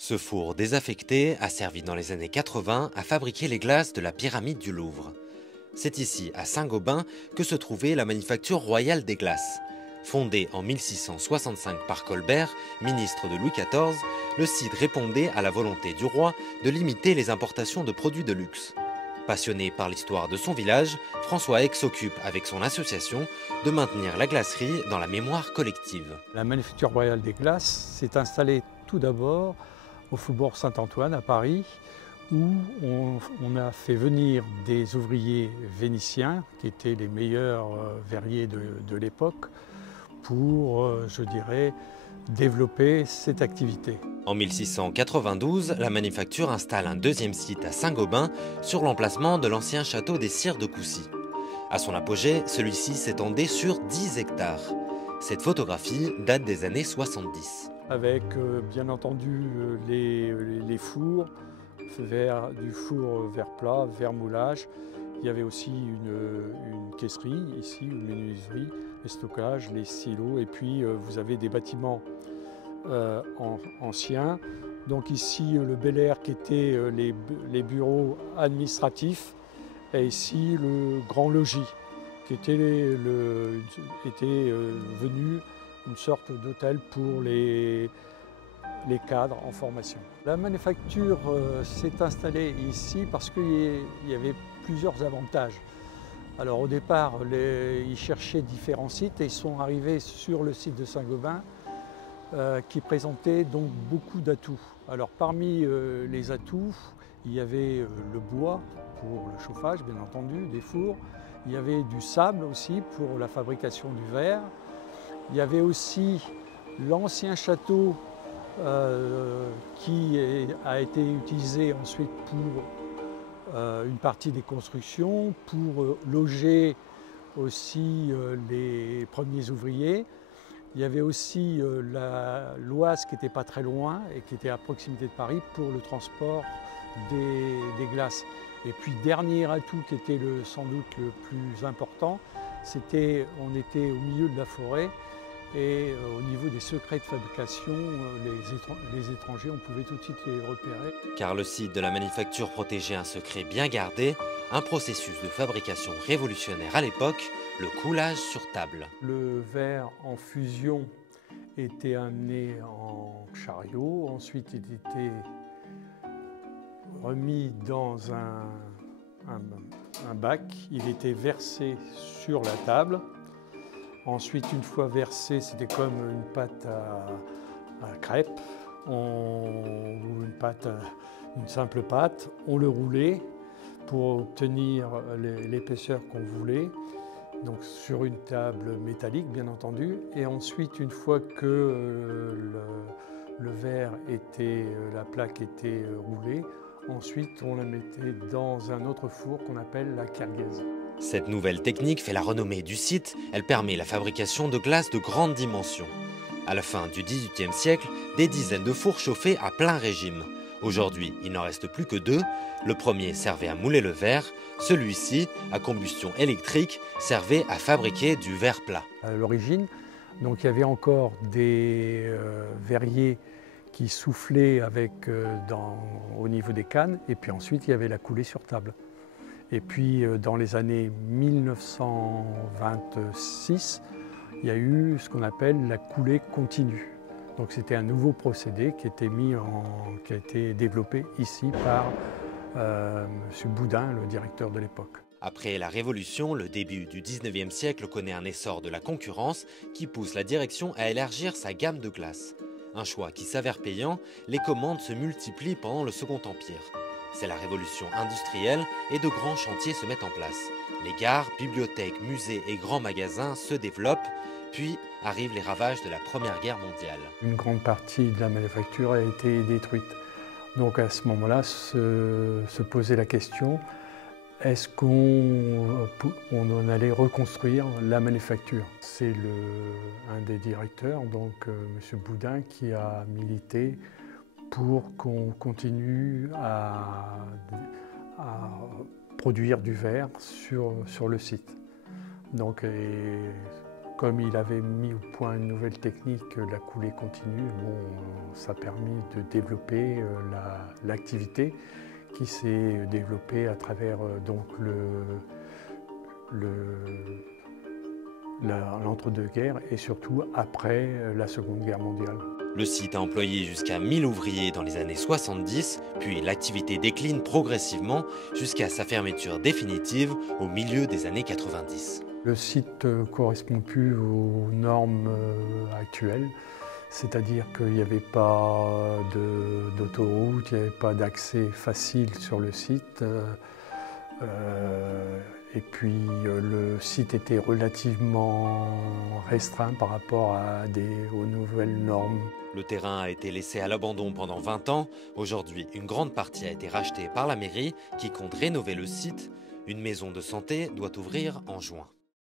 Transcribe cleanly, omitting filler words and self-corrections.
Ce four désaffecté a servi dans les années 80 à fabriquer les glaces de la pyramide du Louvre. C'est ici, à Saint-Gobain, que se trouvait la Manufacture royale des glaces. Fondée en 1665 par Colbert, ministre de Louis XIV, le site répondait à la volonté du roi de limiter les importations de produits de luxe. Passionné par l'histoire de son village, François Eck s'occupe, avec son association, de maintenir la glacerie dans la mémoire collective. La Manufacture royale des glaces s'est installée tout d'abord au Faubourg Saint-Antoine à Paris, où on a fait venir des ouvriers vénitiens, qui étaient les meilleurs verriers de l'époque, pour, je dirais, développer cette activité. En 1692, la manufacture installe un deuxième site à Saint-Gobain, sur l'emplacement de l'ancien château des Sires de Coucy. À son apogée, celui-ci s'étendait sur 10 hectares. Cette photographie date des années 70. Avec bien entendu les fours, du four vers plat, vers moulage. Il y avait aussi une caisserie, ici, une menuiserie, les stockages, les silos, et puis vous avez des bâtiments anciens. Donc ici, le Bel Air qui était les bureaux administratifs, et ici le Grand Logis qui était venu une sorte d'hôtel pour les cadres en formation. La manufacture s'est installée ici parce qu'il y avait plusieurs avantages. Alors au départ, ils cherchaient différents sites et ils sont arrivés sur le site de Saint-Gobain qui présentait donc beaucoup d'atouts. Alors parmi les atouts, il y avait le bois pour le chauffage, bien entendu, des fours. Il y avait du sable aussi pour la fabrication du verre. Il y avait aussi l'ancien château qui a été utilisé ensuite pour une partie des constructions, pour loger aussi les premiers ouvriers. Il y avait aussi l'Oise qui n'était pas très loin et qui était à proximité de Paris pour le transport des glaces. Et puis dernier atout qui était sans doute le plus important, on était au milieu de la forêt et au niveau des secrets de fabrication, les étrangers, on pouvait tout de suite les repérer. Car le site de la manufacture protégeait un secret bien gardé, un processus de fabrication révolutionnaire à l'époque, le coulage sur table. Le verre en fusion était amené en chariot, ensuite il était remis dans un bac, il était versé sur la table. Ensuite, une fois versé, c'était comme une pâte à crêpes ou une simple pâte. On le roulait pour obtenir l'épaisseur qu'on voulait, donc sur une table métallique, bien entendu. Et ensuite, une fois que le verre la plaque était roulée, ensuite, on la mettait dans un autre four qu'on appelle la kerguez. Cette nouvelle technique fait la renommée du site, elle permet la fabrication de glaces de grande dimension. À la fin du XVIIIe siècle, des dizaines de fours chauffaient à plein régime. Aujourd'hui, il n'en reste plus que deux. Le premier servait à mouler le verre, celui-ci, à combustion électrique, servait à fabriquer du verre plat. À l'origine, donc il y avait encore des verriers qui soufflaient au niveau des cannes, et puis ensuite il y avait la coulée sur table. Et puis dans les années 1926, il y a eu ce qu'on appelle la coulée continue. Donc c'était un nouveau procédé qui a été développé ici par M. Boudin, le directeur de l'époque. Après la Révolution, le début du 19e siècle connaît un essor de la concurrence qui pousse la direction à élargir sa gamme de glaces. Un choix qui s'avère payant, les commandes se multiplient pendant le Second Empire. C'est la révolution industrielle et de grands chantiers se mettent en place. Les gares, bibliothèques, musées et grands magasins se développent, puis arrivent les ravages de la Première Guerre mondiale. Une grande partie de la manufacture a été détruite. Donc à ce moment-là, se posait la question, est-ce qu'on allait reconstruire la manufacture? C'est un des directeurs, donc M. Boudin, qui a milité pour qu'on continue à produire du verre sur le site. Donc Comme il avait mis au point une nouvelle technique, la coulée continue, ça a permis de développer l'activité qui s'est développée à travers donc l'entre-deux-guerres et surtout après la Seconde Guerre mondiale. Le site a employé jusqu'à 1000 ouvriers dans les années 70, puis l'activité décline progressivement jusqu'à sa fermeture définitive au milieu des années 90. Le site ne correspond plus aux normes actuelles, c'est-à-dire qu'il n'y avait pas d'autoroute, il n'y avait pas d'accès facile sur le site. Et puis le site était relativement restreint par rapport aux nouvelles normes. Le terrain a été laissé à l'abandon pendant 20 ans. Aujourd'hui, une grande partie a été rachetée par la mairie qui compte rénover le site. Une maison de santé doit ouvrir en juin.